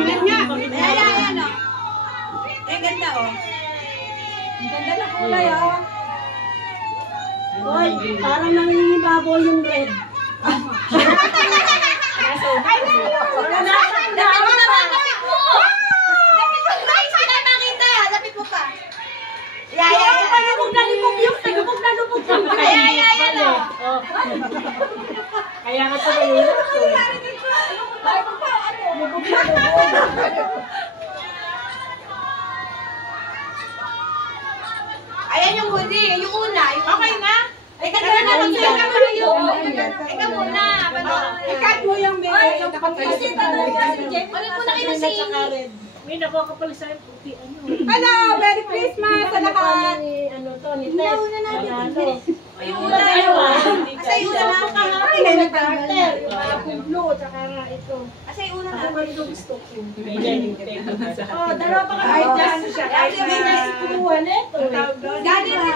Bilang nga. Ayan, o. Eh, ganda, o. Ang ganda na kulay, o. Hoy, parang nangingibabaw yung red. Kaya nga ito yun. Ayan yung hoodie, yung una. Okay na? Ay, ganda na lang sa'yo naman yung. Ikaw muna. Ikat mo yung may Kapag-isita na si Jeff. Ano po na kayo sa inyo? May nakuha ka pala sa'yo puti. Hello! Merry Christmas sa lahat! Ano to, ni Tess. Yung una sa'yo. Asa yung una na. Ay, may nag-garter. Yung blue, tsaka ito. Asa yung una na. Ako yung gusto ko. Oh, dalawa pa kami dyan. Kasi may kumuha nito. Gani na.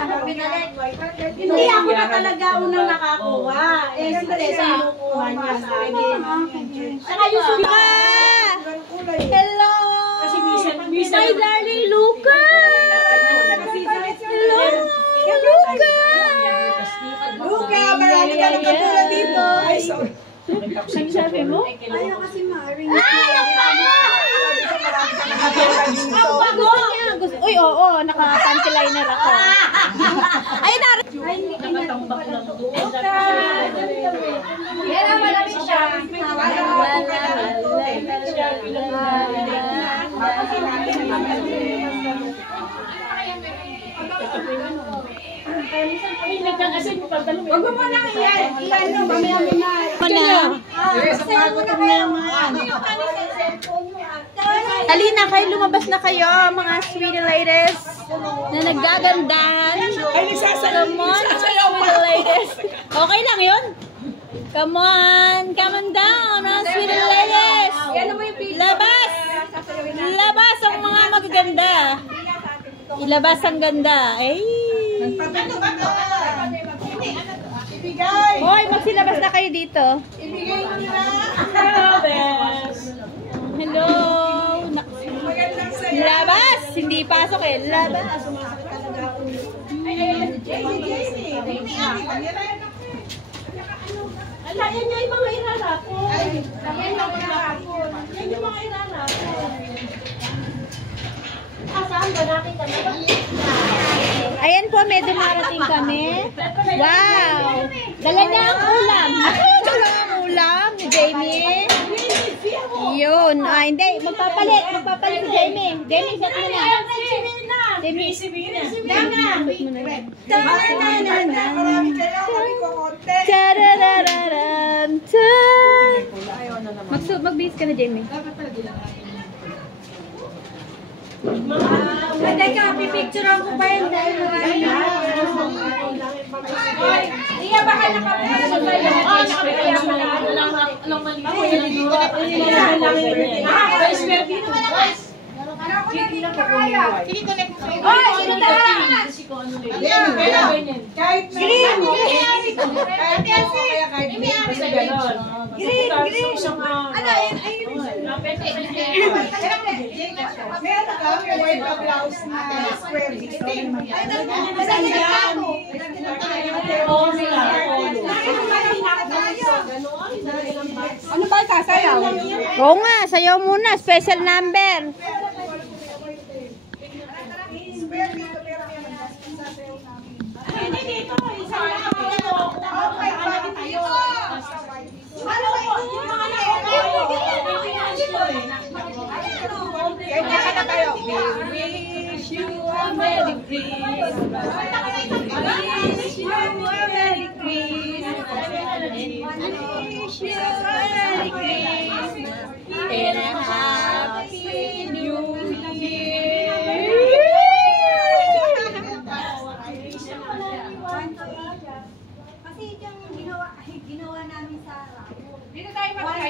Hindi ako na talaga unang nakakuha. Eh, si Tessa yung kuha niya sa akin. Saka yung sumipa! Hello! Kasi minsan. My darling Luca! Hello! Luca! Luca, marami ka ng katulad dito. Ay, sorry. Ang sabi mo? Ayaw kasi maaring. Ang bago! Uy, oo, naka-panty liner ako. Ay, narin! Ay, hindi Nakatambak lang doon. yan ang malamig siya. Ay, nagkakasin mo pag Huwag mo muna iyan. Iyan nyo, mamaya mo na. Sumagot na yung mga Talina, kayo lumabas na kayo, mga sweetie ladies na naggagandahan. Ay, nagsasayaw. Come on, sweetie ladies. Okay lang yun. Come on down, mga sweetie ladies. Labas! Labas ang mga magaganda. Ilabas ang ganda. Ay! Ibigay. Hoy, magsilabas na kayo dito. Ibigay mo na. Hello! Magandang sa'yo. Labas! Hindi pasok eh. Labas! Ala, yan yung mga irarako. Ay, yan yung irarako. Yan yung mga irarako. Saan ba nakita na? Ayan po, may dumarating kami. Wow! Dala niya ang ulam. Dala ang ulam ni Jamie. Yun. Ah, hindi. Magpapalit. Magpapalit si Jamie. Jamie, set mo na. Jamie. marami kayo. Kami ko konti. Tararararam. Mag-base ka na, Jamie. Teka, pipicturean ko ba yun? Iya, baka nakapagod kayo. Nakapagaya mo na. Walang mali. Ako yan dito. Sige, connect mo kayo. Ay, sino taas? Kahit green. Green. Ano, ayun. Meron ka, may white na blouse na square. Ano ba sasayaw? Oo nga, sayaw muna. Special number. Square dito, pero may sasayaw namin. Hindi dito. Isang Okay, bakit tayo? Ano kayo? Yung mga Kaya na tayo. wish you a Merry Christmas. Wish you a Merry Christmas. Wish you a Merry Christmas. And a Happy New Year. Kasi yung ginawa namin sa Dito tayo mag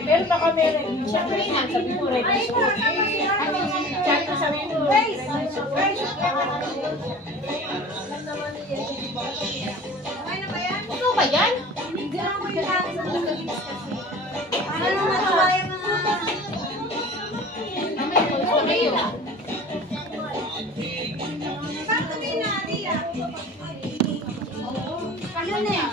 Meron pa kami rin. Siyempre na, sabi mo rin. Sabi mo rin. Ano ba yan? Ano matawa yung mga... Bakit may nariya? Ano na yan?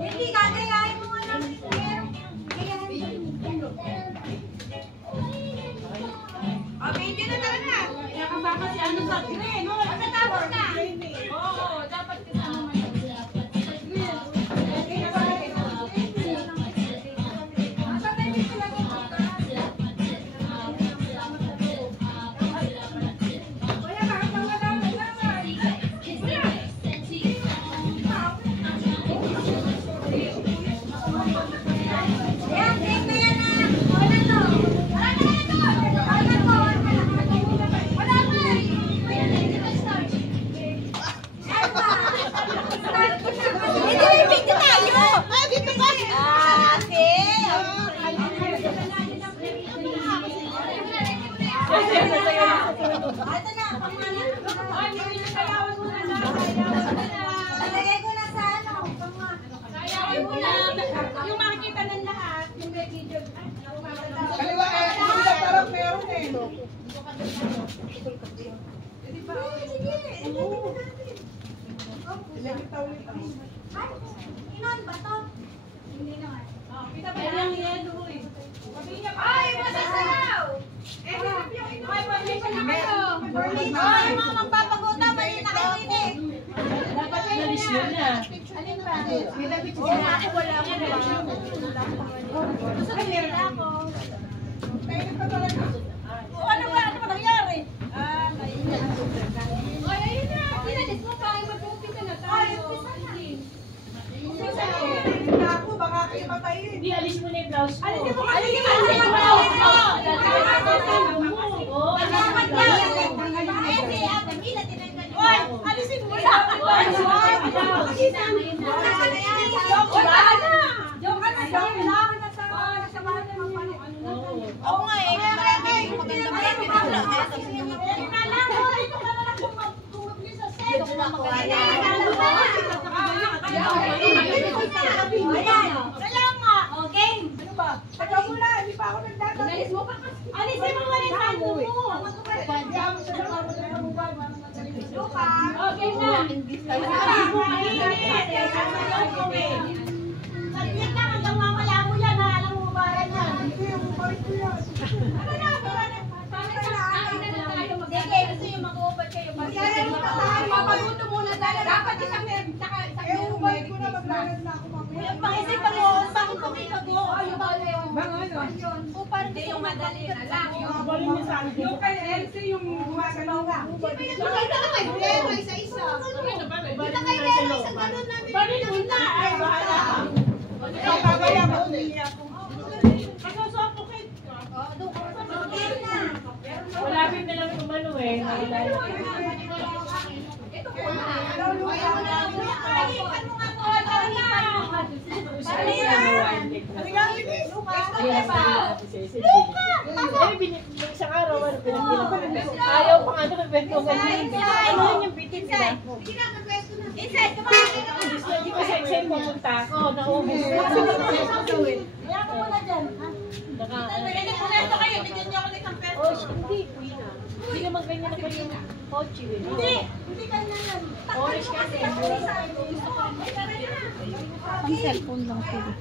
Hindi gagayahin mo nga lang. Video na talaga. Nakasama si ano sa green. Pagkatapos na. Oo, dapat kasama man. Yung makikita ng lahat, yung may video. Kaliwa eh, hindi parang meron eh. Inon ba to? Hindi naman. Kita ba yung yellow eh? Ay, masasayaw! Eh, hirap yung inom. Ay, pag-isa na kayo. Ay, mga magpapaguta, mali na kayo din eh. Dapat nalis yun na. Alin ba? Oo, ako wala ako. Gusto ko meron ako. Ano ba nangyari? Ay, ayun na. Pinalis mo pa. Mag-umpisa na tayo. Umpisa na. Ako, baka kayo patayin. Hindi, alis mo na yung blouse mo. Alisin mo kasi Alisin yung mo na yung blouse mo. blouse mo. Oo. Oo nga eh. Maganda ba yung pinagla? Alisin mo muna yung sando mo. Okay na. Saglit lang, hanggang mamala mo yan, ha? Alam mo ba yan? Sige, gusto yung mag-uubad kayo. Papaguto muna talaga. Dapat isang meron, tsaka isang meron. Ubay ko na, maglalad na ako mamaya. Yung pang-isip mo, bakit kumikago? Yung Hindi yung madali na lang. yung kay Elsie, yung gumagalaw nga. Makita ka kayo, pero isa-isa. Kita kayo, pero isa ganun namin. Balik mo na, ay bahala. Ikaw babaya mo. Nagsusuffocate ka. Malapit na lang umano eh. Isang araw, ayaw pa nga ito nagpwesto ganyan. Ano yun yung bitin nila? Inside, kumain ka. Hindi ko sa pupunta ako, naubos. Kaya ako muna dyan. Nagkukwento kayo, bigyan niyo ako ng isang peso. Oh, hindi. Hindi naman ganyan na pa yung kotse. Hindi kanya yan. Orange kasi. Ang cellphone lang sila.